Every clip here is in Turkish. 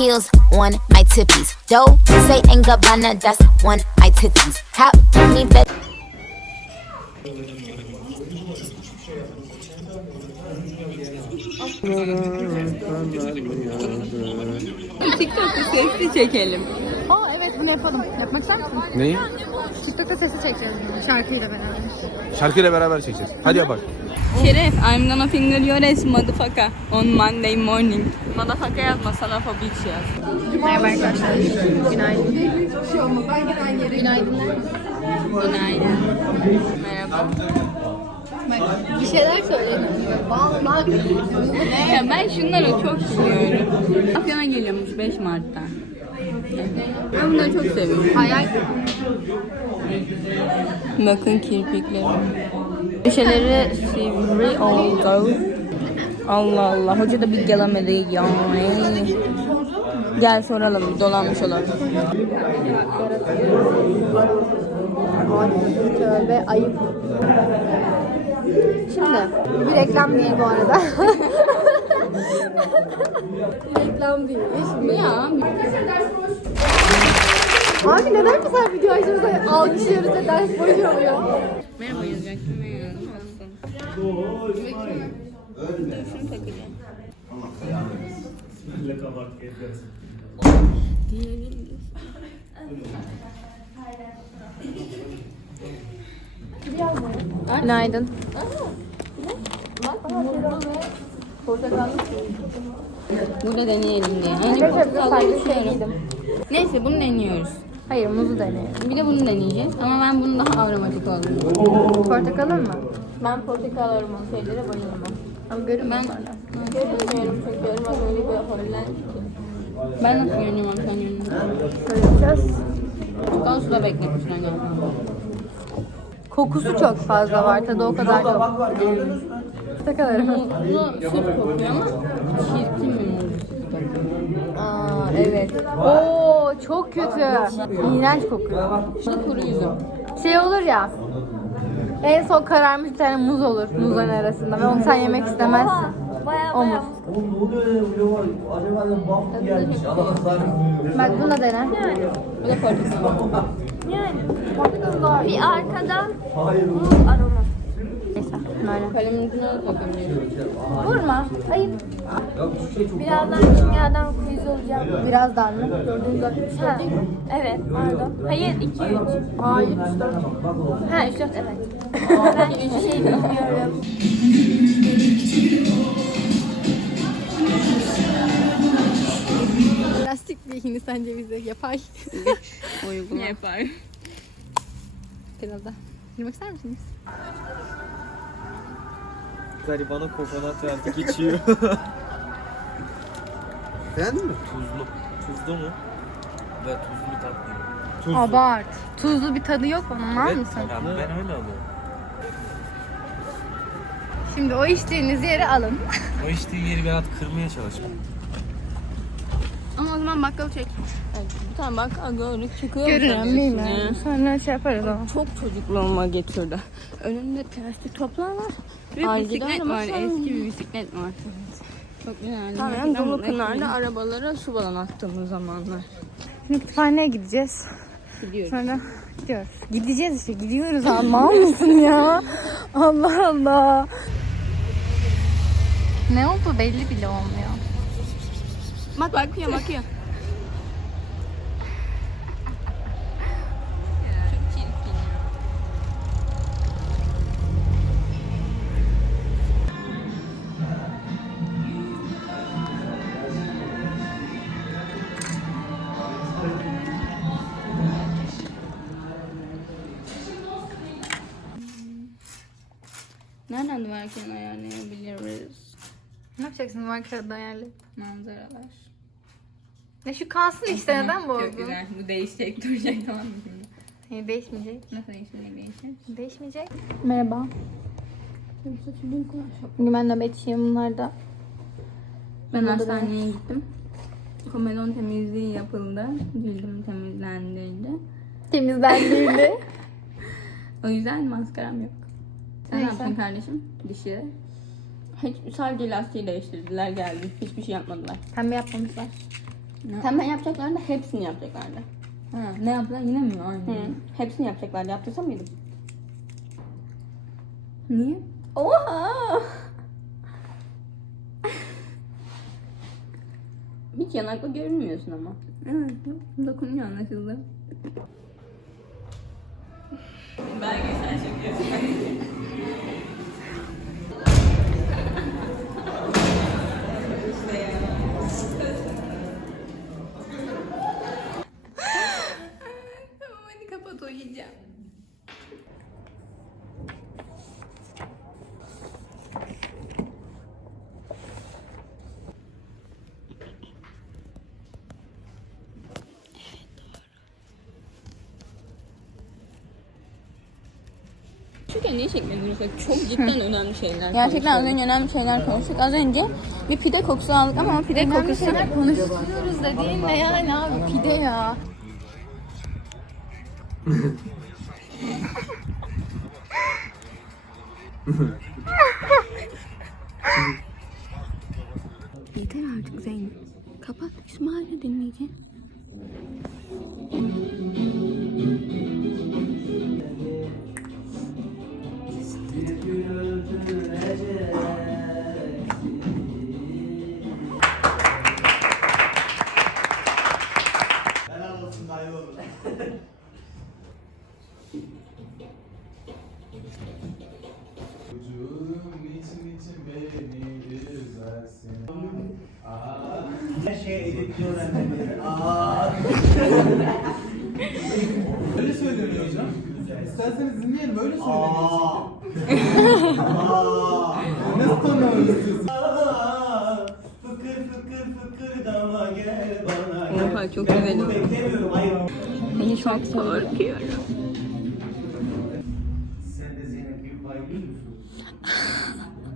heels on my tippies. Dough, say and Gabbana, that's on my titties. How me bet. TikTok'ta sesli çekelim. Aa evet bunu yapalım. Yapmak ister misin? Neyi? TikTok'ta sesi bunu. Şarkıyla beraber. Şarkıyla beraber çekeceğiz. Hadi yapalım. Şeref, I'm gonna finger your ass motherfucker on Monday morning. Motherfucker yazma, sana for bitch yaz. Merhaba arkadaşlar. Günaydın. Günaydın. Günaydın. Merhaba. Bir şeyler söyleyin. Vallahi Ne ben şunları çok seviyorum. Afyon'a geliyormuş 5 Mart'ta. Ben bunları çok seviyorum. hayal Bakın kirpikleri. Köşeleri sivri oldu. Allah Allah. Hoca da bir gelemedi ya. Gel soralım. Dolanmış olalım. Tövbe ayıp. Şimdi bir reklam değil bu arada. reklam değil. Ya Abi neden mesela video açımızda alkışlıyoruz da ders boşu oluyor? Merhaba yazacaktım. Dur şunu takacağım. Günaydın. Burada deneyelim diye. Önce portakalları düşünüyorum. Neyse bunu deniyoruz. Hayır muzu deneyelim. Bir de bunu deneyeceğiz. Ama ben bunun daha aromatik olduğunu. Portakalın mı? Ben portakal aromalı şeylere bayılmam. Ama görün Ben görmüyorum çünkü aromat öyle bir holler ki. Ben nasıl görünüyorum sen görünüyorsun? Söyleyeceğiz. Portakal suda bekletmişler galiba. Kokusu çok fazla var. Tadı o kadar yok. Portakal Muzlu süt kokuyor ama çirkin bir. Aa evet. Oo çok kötü. İğrenç kokuyor. Şu kuru üzüm. Şey olur ya. En son kararmış bir tane muz olur muzların arasında ve onu sen yemek istemezsin. O muz. Bak bunu da dene. Bu da portakal. Bir arkada muz aroması. Neyse böyle. Kalemin ucuna. Vurma. Ayıp. Birazdan kimyadan quiz olacağım. Birazdan mı? Ha, evet pardon. Hayır 2 3. Hayır. üç, dört. Ha 3 4 evet. ben hiçbir şey bilmiyorum. Plastik bir Hindistan cevizi yapay. Yapar. Biraz da. Yemek ister misiniz? Garibana kokonat verdi geçiyor. Beğendin mi? Tuzlu. Tuzlu mu? Ve tuzlu bir tat değil. Tuzlu. Abart. Tuzlu bir tadı yok onun var Evet, mısın? ya ben öyle alıyorum. Şimdi o içtiğiniz yeri alın. O içtiği yeri ben artık kırmaya çalışıyorum. Ama o zaman bakkalı çek. Tane bak gördük çıkıyor. Görürüm bilmiyorum. Sonra şey yaparız ama. Çok çocukluğuma getirdi. Önünde plastik toplar var. Bir Algida bisiklet var. Eski bir bisiklet var. Çok güzel. Tamam, Dolu mutlu kınarda arabalara su balon attığımız zamanlar. Şimdi kütüphaneye gideceğiz. Gidiyoruz. Sonra gidiyoruz. Gideceğiz işte. Gidiyoruz. Anlar mısın ya? Allah Allah. Ne oldu belli bile olmuyor. Bak bakıyor bakıyor. Duvarken ayarlayabiliriz? Ne yapacaksın markada ayarlayıp? Manzaralar. Ne şu kalsın işte neden bu Çok güzel. Bu değişecek duracak tamam mı şimdi? Hayır değişmeyecek. Nasıl değişecek? Değişmeyecek. Merhaba. Bugün ben nöbetçiyim bunlar da. Ben hastaneye gittim. Komedon temizliği yapıldı. Cildim temizlendirildi. Temizlendiğinde. O yüzden maskaram yok. Sen ne Neyse. yaptın kardeşim? Dişi. Hiç sadece lastiği değiştirdiler geldi. Hiçbir şey yapmadılar. Pembe yapmamışlar. Hemen yapacaklardı, hepsini yapacaklardı. Ha, ne yaptılar yine mi aynı? Hı. Hepsini yapacaklardı. Yaptırsam mıydım? Niye? Oha! Hiç yanaklı görünmüyorsun ama. Evet, dokunuyor anlaşıldı. Tamam hadi kapat uyuyacağım. Çünkü niye çekmediniz? Çok cidden önemli şeyler. Gerçekten az önce önemli şeyler konuştuk. Az önce bir pide kokusu aldık ama o pide kokusu... konuşuyoruz dediğin ne yani abi pide ya. Yeter artık Zeynep. Kapat. İsmail'i dinleyeceğim. Söyleniyor çünkü. Nasıl istiyorsun? Fıkır fıkır fıkır dama gel bana. Oha çok güzel Bunu oldu. beklemiyorum. Ay. Beni çok korkuyorum. Sen de Zeynep gibi bayılıyor musun?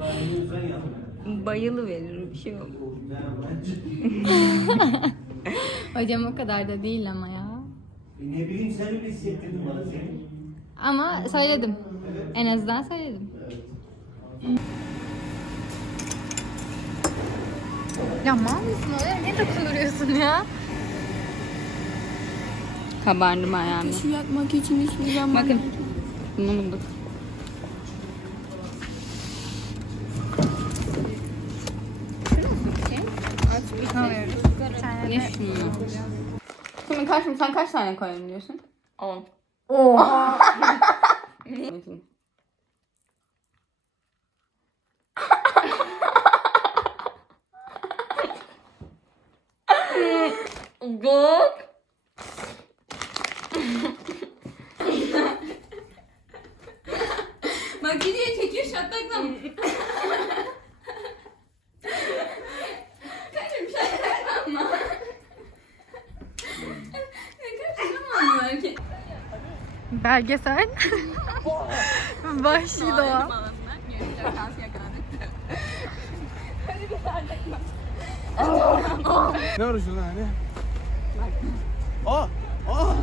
Bayılıyorsan yapma. Bayılı verir bir şey olur. Hocam o kadar da değil ama ya. E Ne bileyim sen öyle hissettirdin bana seni. Ama söyledim. En azından söyledim. Ya mal mısın öyle? Ne takılıyorsun ya? Kabardım ayağımda. Şu yakmak için hiçbir zaman... Bakın. Bunu bulduk. Ne şunu? Şimdi kaç, sen kaç tane koyalım diyorsun? 10. Oha. Bak gidiyor çekiyor şatlakla. Kaçım şatlaklanma. Kaçıramam belki. Belgesel. Vahşi doğa. Ne var şurada hani? Aa! Aa!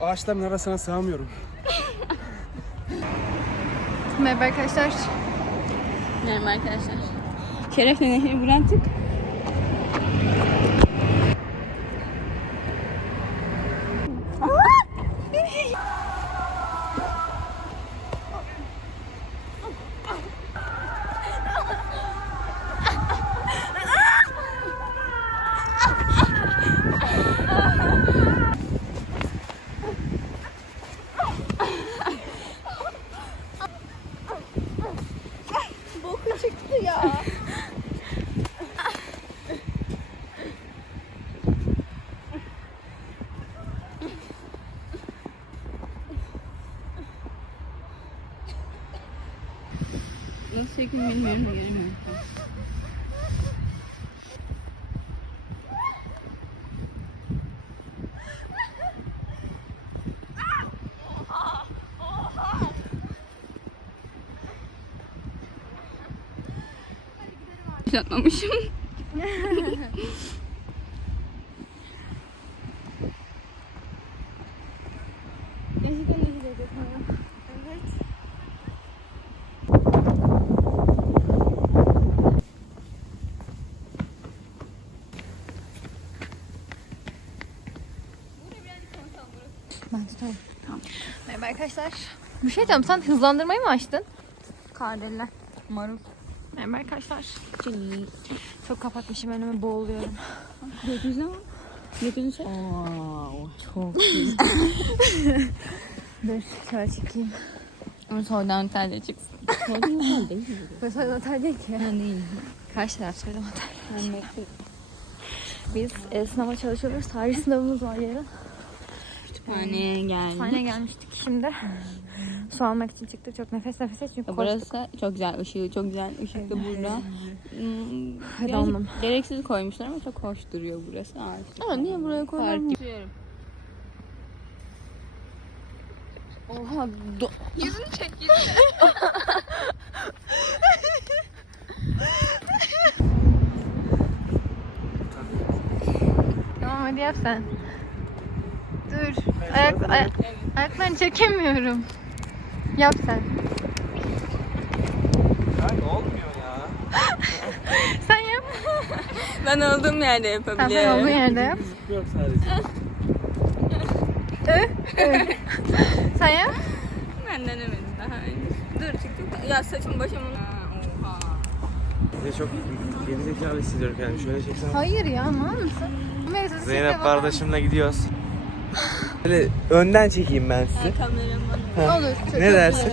Ağaçların arasına sığamıyorum. Merhaba arkadaşlar. Merhaba arkadaşlar. Şeref'le Nehir'i bıraktık. Nasıl çekim bilmiyorum. başlatmamışım. Gerçekten Merhaba arkadaşlar. Bir şey diyeceğim sen hızlandırmayı mı açtın? Kardeliler. Marul. Merhaba arkadaşlar. Çok kapatmışım önümü boğuluyorum. Gökyüzü mü? Gökyüzü şey. çok Dur şöyle çekeyim. Ama soydan telde çıksın. Bu soydan otel değil ki. Ben değil. Karşı taraf soydan otel. Biz e, sınava çalışıyoruz. Tarih sınavımız var yarın. Kütüphaneye geldik. Sahneye gelmiştik şimdi. Su almak için çıktık. Çok nefes nefese çünkü koştuk. Burası çok güzel. ışığı çok güzel. Işık da burada. Hmm, Hadi birazcık oğlum. Gereksiz koymuşlar ama çok hoş duruyor burası. Ağaç. Aa, niye buraya koydun? Park. Oha. Do- Tamam hadi yap sen. Dur. Ayak, ayak, ayaklarını çekemiyorum. Yap sen. Yani olmuyor ya. Sen yap. ben olduğum yerde Tamam sen olduğun yerde yap. Yok sadece. Sen yap. Ben denemedim daha önce. Dur çıktım. Ya saçım başım. Ha, Oha. De çok gerizekalı hissediyorum kendimi. Şöyle çeksem. Hayır ya mal mısın? Mevzusu Zeynep kardeşimle gidiyoruz. Böyle önden çekeyim ben sizi. Kameraman. Olur. Çok Ne dersin?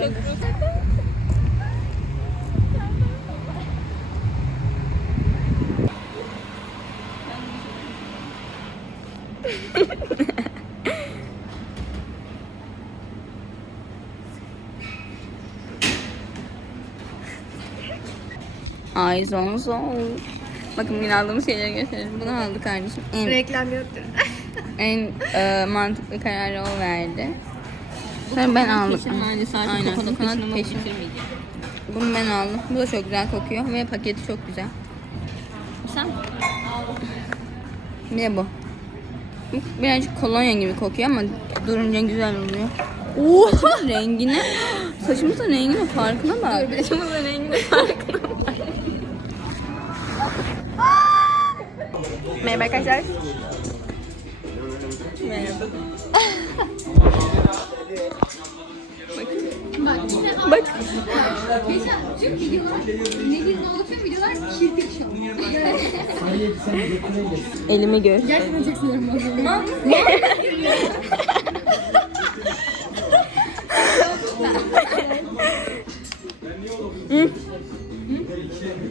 Eyes on soul. Bakın bugün aldığımız şeyleri gösterelim. Bunu aldı kardeşim. En, Reklam yoktur. En e, mantıklı kararı o verdi. Sonra ben aldım. Aynen. Kokonat peşin. Bunu ben aldım. Bu da çok güzel kokuyor ve paketi çok güzel. Sen? Bir de bu. Birazcık kolonya gibi kokuyor ama durunca güzel oluyor. Saçımın rengine, saçımızın rengine farkına bak. Saçımızın rengine farkına bak. Merhaba arkadaşlar. Merhaba. Bak. Geçen tüm videolar, ne bileyim olduğu videolar kirpik şu. Elimi gör. Gerçekten çok sinirim bozuldu.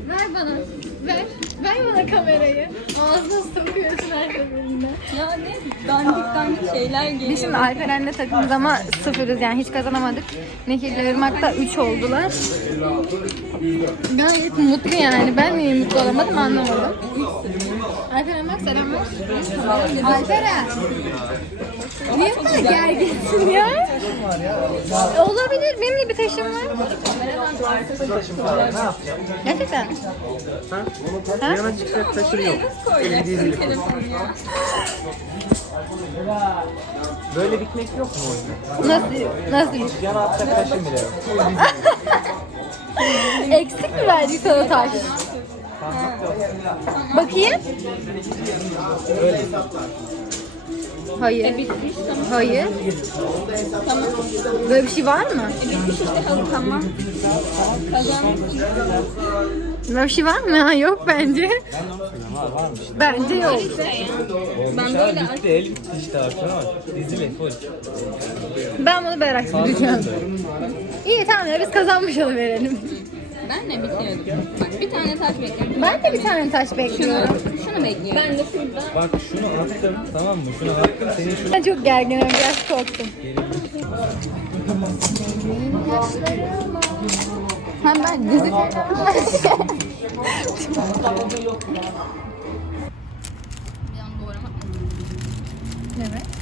Ver bana. Ver. Ver bana kamerayı. Ağzına sokuyorsun seferinde. Ya dandik dandik şeyler geliyor. Biz şimdi Alperen'le takımız ama sıfırız yani hiç kazanamadık. Nehir'le Irmak'ta 3 oldular. Gayet mutlu yani. Ben niye mutlu olamadım anlamadım. Alperen bak selamlar. Alperen. Niye bu kadar gerginsin ya? Olabilir. Benim de bir taşım var. Gerçekten. Ha? Yana çıkacak taşım yok. Böyle bitmek yok mu oyunda? Nasıl? Nasıl? Yana atacak taşım bile yok. Eksik mi verdik sana taş? Bakayım. Hayır. Hayır. Böyle bir şey var mı? Tamam. Böyle bir şey var mı? Ha, yok bence. Bence yok. Ben böyle Bitti el bitti işte şuna bak. Dizili full. Ben bunu merak ediyorum. İyi tamam ya biz kazanmış verelim. Ben de bekliyordum. Bak bir tane taş bekliyorum. Ben de bir tane taş Şunu, bekliyorum. şunu bekliyorum. Ben de şurada. Bak şunu attım tamam mı? Şunu attım senin şu Ben çok gerginim biraz korktum. Hem ben dizi Bir an doğramak mı? evet.